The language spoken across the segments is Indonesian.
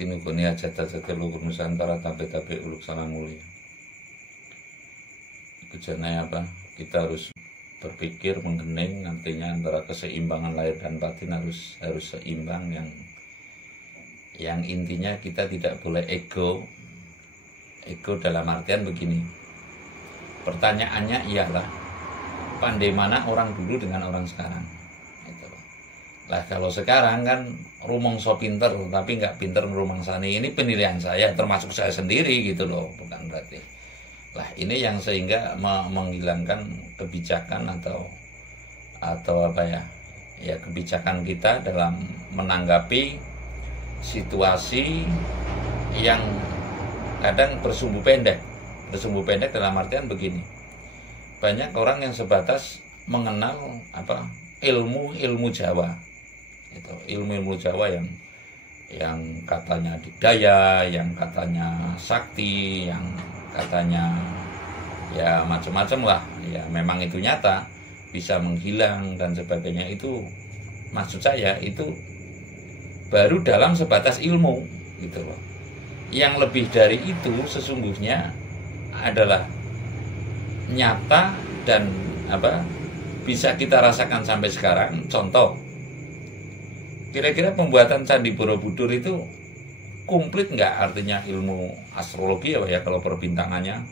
tinugoni hajat-hajat luhur Nusantara tabe-tabe uluk salam mulia. Tujuannya apa? Kita harus berpikir menghening, nantinya antara keseimbangan lahir dan batin harus seimbang, yang intinya kita tidak boleh ego dalam artian begini. Pertanyaannya ialah pandai mana orang dulu dengan orang sekarang. Lah kalau sekarang kan rumongso pinter tapi nggak pinter ngerumangsani, ini penilaian saya, termasuk saya sendiri gitu loh, bukan berarti. Lah ini yang sehingga menghilangkan kebijakan atau apa ya kebijakan kita dalam menanggapi situasi yang kadang bersumbu pendek dalam artian begini. Banyak orang yang sebatas mengenal ilmu Jawa. Itu ilmu Jawa yang katanya dikdaya, yang katanya sakti, yang katanya ya macam-macam lah, ya memang itu nyata bisa menghilang dan sebagainya. Itu maksud saya itu baru dalam sebatas ilmu gitu loh. Yang lebih dari itu sesungguhnya adalah nyata dan bisa kita rasakan sampai sekarang. Contoh, kira-kira pembuatan Candi Borobudur itu komplit nggak? Artinya ilmu astrologi ya kalau perbintangannya,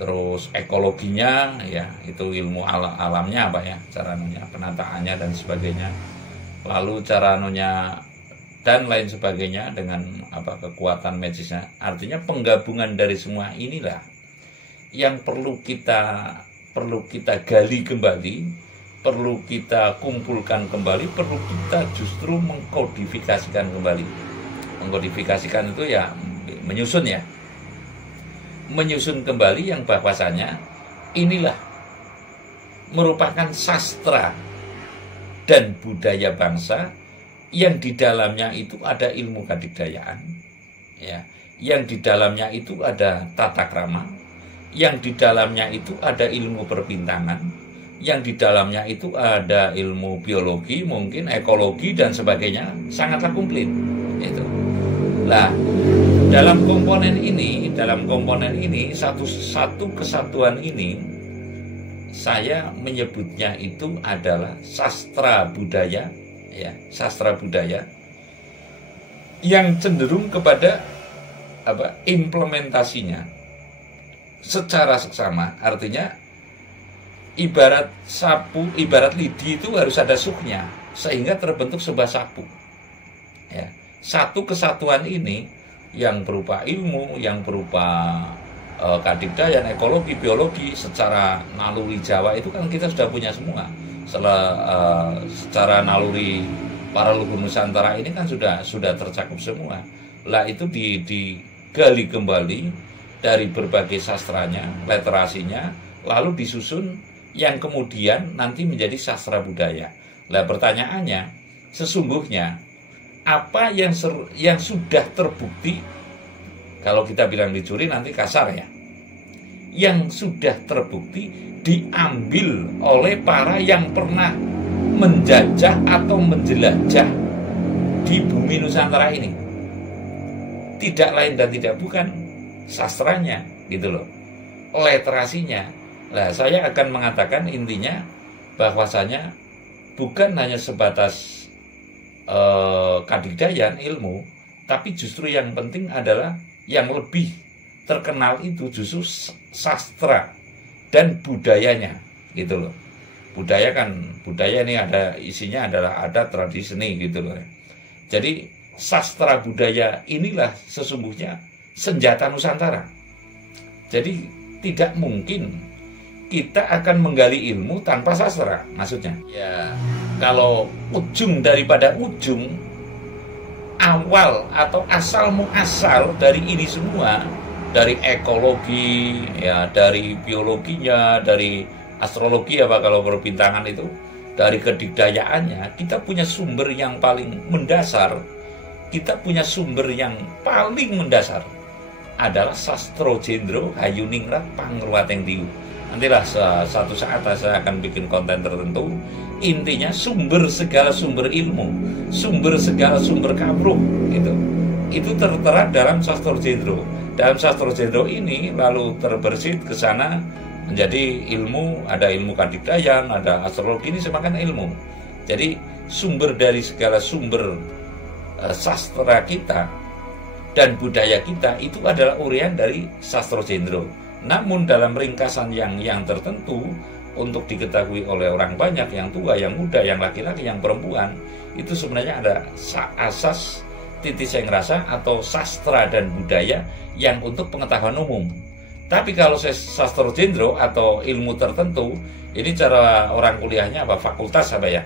terus ekologinya ya itu ilmu alamnya caranya penataannya dan sebagainya, lalu caranya dan lain sebagainya dengan kekuatan magisnya. Artinya penggabungan dari semua inilah yang perlu kita gali kembali, perlu kita kumpulkan kembali, perlu kita justru mengkodifikasikan kembali. Mengkodifikasikan itu ya menyusun kembali yang bahwasanya inilah merupakan sastra dan budaya bangsa yang di dalamnya itu ada ilmu kadikdayaan, ya, yang di dalamnya itu ada tata krama, yang di dalamnya itu ada ilmu perbintangan, yang di dalamnya itu ada ilmu biologi, mungkin ekologi dan sebagainya, sangatlah komplit. Itu. Lah, dalam komponen ini satu kesatuan ini, saya menyebutnya itu adalah sastra budaya, ya, sastra budaya yang cenderung kepada implementasinya secara seksama. Artinya ibarat lidi itu harus ada suknya sehingga terbentuk sebuah sapu. Ya, satu kesatuan ini yang berupa ilmu, yang berupa kadikdayaan, ekologi, biologi, secara naluri Jawa itu kan kita sudah punya semua. Secara naluri para leluhur Nusantara ini kan sudah tercakup semua. Lah itu digali kembali dari berbagai sastranya, literasinya, lalu disusun yang kemudian nanti menjadi sastra budaya. Lah pertanyaannya, sesungguhnya apa yang sudah terbukti, kalau kita bilang dicuri nanti kasar ya, yang sudah terbukti diambil oleh para yang pernah menjajah atau menjelajah di bumi Nusantara ini, tidak lain dan tidak bukan sastranya gitu loh, literasinya. Nah, saya akan mengatakan intinya bahwasanya bukan hanya sebatas kadikdayaan ilmu, tapi justru yang penting adalah yang lebih terkenal itu justru sastra dan budayanya gitu loh. Budaya ini ada isinya adalah adat, tradisi, seni gitu loh. Jadi sastra budaya inilah sesungguhnya senjata Nusantara. Jadi tidak mungkin kita akan menggali ilmu tanpa sastra, maksudnya. Ya, kalau ujung daripada ujung, awal atau asal muasal dari ini semua, dari ekologi, ya, dari biologinya, dari astrologi kalau perbintangan itu, dari kedikdayaannya, kita punya sumber yang paling mendasar. Kita punya sumber yang paling mendasar adalah Sastro Jendro Hayuningrat Pangruwateng Diu. Nantilah satu saat saya akan bikin konten tertentu. Intinya sumber segala sumber ilmu, sumber segala sumber kawruh gitu. itu tertera dalam Sastra Jendro. Dalam Sastra Jendro ini lalu terbersit ke sana menjadi ilmu, ada ilmu kadikdayan, ada astrologi, ini semakin ilmu. Jadi sumber dari segala sumber sastra kita dan budaya kita itu adalah urian dari Sastra Jendro. Namun dalam ringkasan yang tertentu untuk diketahui oleh orang banyak, yang tua, yang muda, yang laki-laki, yang perempuan, itu sebenarnya ada asas titi seng rasa atau sastra dan budaya yang untuk pengetahuan umum. Tapi kalau Sastra Jendro atau ilmu tertentu, ini cara orang kuliahnya apa? Fakultas apa ya?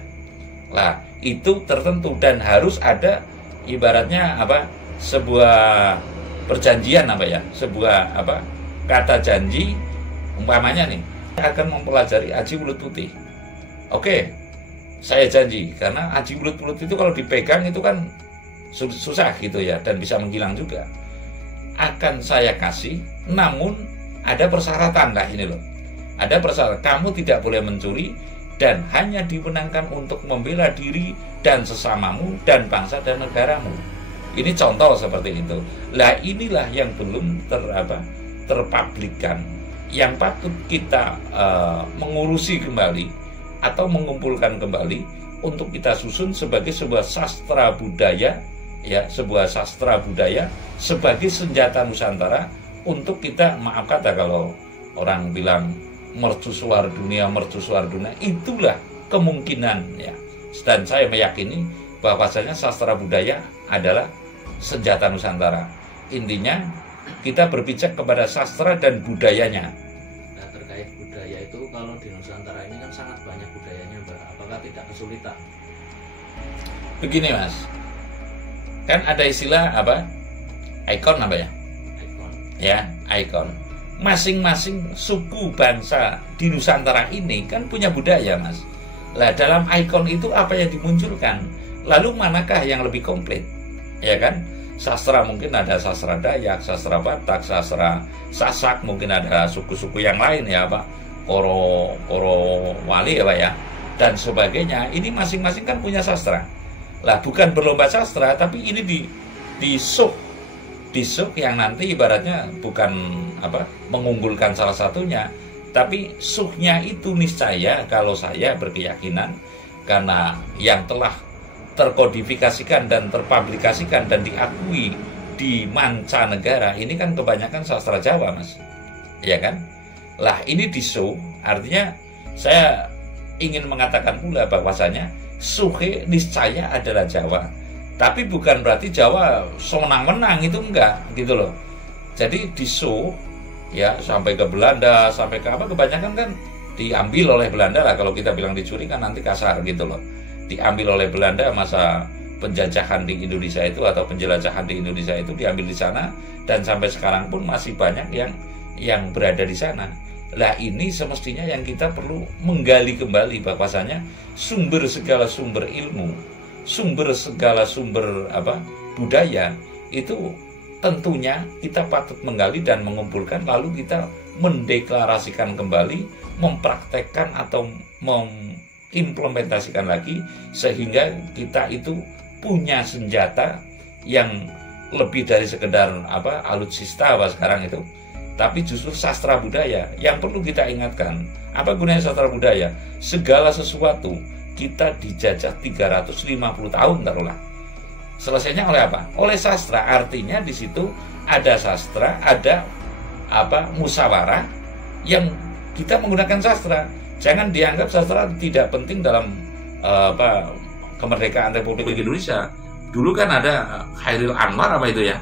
Lah, itu tertentu dan harus ada ibaratnya apa? Sebuah perjanjian apa ya? Sebuah apa? Kata janji, umpamanya nih, akan mempelajari Aji Ulut Putih. Oke, saya janji, karena Aji Ulut Putih itu kalau dipegang itu kan susah gitu ya, dan bisa menghilang juga. Akan saya kasih, namun ada persyaratan lah ini loh. Ada persyaratan, kamu tidak boleh mencuri dan hanya dimenangkan untuk membela diri dan sesamamu dan bangsa dan negaramu. Ini contoh seperti itu. Lah inilah yang belum terpublikkan, yang patut kita mengurusi kembali atau mengumpulkan kembali untuk kita susun sebagai sebuah sastra budaya, ya, sebuah sastra budaya sebagai senjata Nusantara untuk kita, maaf kata kalau orang bilang mercusuar dunia, itulah kemungkinan ya. Dan saya meyakini bahwasanya sastra budaya adalah senjata Nusantara. Intinya kita berpijak kepada sastra dan budayanya. Nah, terkait budaya itu, kalau di Nusantara ini kan sangat banyak budayanya, Mbak. Apakah tidak kesulitan? Begini Mas, kan ada istilah apa? Ikon apa ya? Ikon. Ya, ikon. Masing-masing suku bangsa di Nusantara ini kan punya budaya, Mas. Lah dalam ikon itu apa yang dimunculkan? Lalu manakah yang lebih komplit? Ya kan? Sastra mungkin ada sastra Dayak, sastra Batak, sastra Sasak, mungkin ada suku-suku yang lain ya Pak, Koro Wali ya Pak ya, dan sebagainya. Ini masing-masing kan punya sastra. Lah bukan berlomba sastra, tapi ini di sub yang nanti ibaratnya bukan apa mengunggulkan salah satunya, tapi suknya itu niscaya kalau saya berkeyakinan karena yang telah terkodifikasikan dan terpublikasikan dan diakui di mancanegara ini kan kebanyakan sastra Jawa Mas, ya kan? Lah ini di show, artinya saya ingin mengatakan pula bahwasanya suhe niscaya adalah Jawa, tapi bukan berarti Jawa semenang-menang, itu enggak gitu loh. Jadi di show ya sampai ke Belanda, sampai ke apa, kebanyakan kan diambil oleh Belanda lah, kalau kita bilang dicuri kan nanti kasar gitu loh. Diambil oleh Belanda masa penjajahan di Indonesia itu atau penjelajahan di Indonesia itu diambil di sana, dan sampai sekarang pun masih banyak yang berada di sana. Lah ini semestinya yang kita perlu menggali kembali bahwasanya sumber segala sumber ilmu, sumber segala sumber apa budaya itu tentunya kita patut menggali dan mengumpulkan, lalu kita mendeklarasikan kembali, mempraktekkan atau implementasikan lagi sehingga kita itu punya senjata yang lebih dari sekedar apa alutsista apa sekarang itu, tapi justru sastra budaya yang perlu kita ingatkan. Apa gunanya sastra budaya? Segala sesuatu kita dijajah 350 tahun taruhlah. Selesainya oleh apa? Oleh sastra. Artinya di situ ada sastra, ada apa musyawarah yang kita menggunakan sastra. Jangan dianggap sastra tidak penting dalam kemerdekaan Republik Indonesia. Dulu kan ada Khairil Anwar apa itu ya,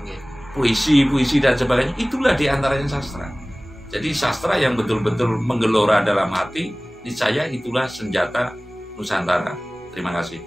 puisi dan sebagainya. Itulah diantaranya sastra. Jadi sastra yang betul-betul menggelora dalam hati, niscaya itulah senjata Nusantara. Terima kasih.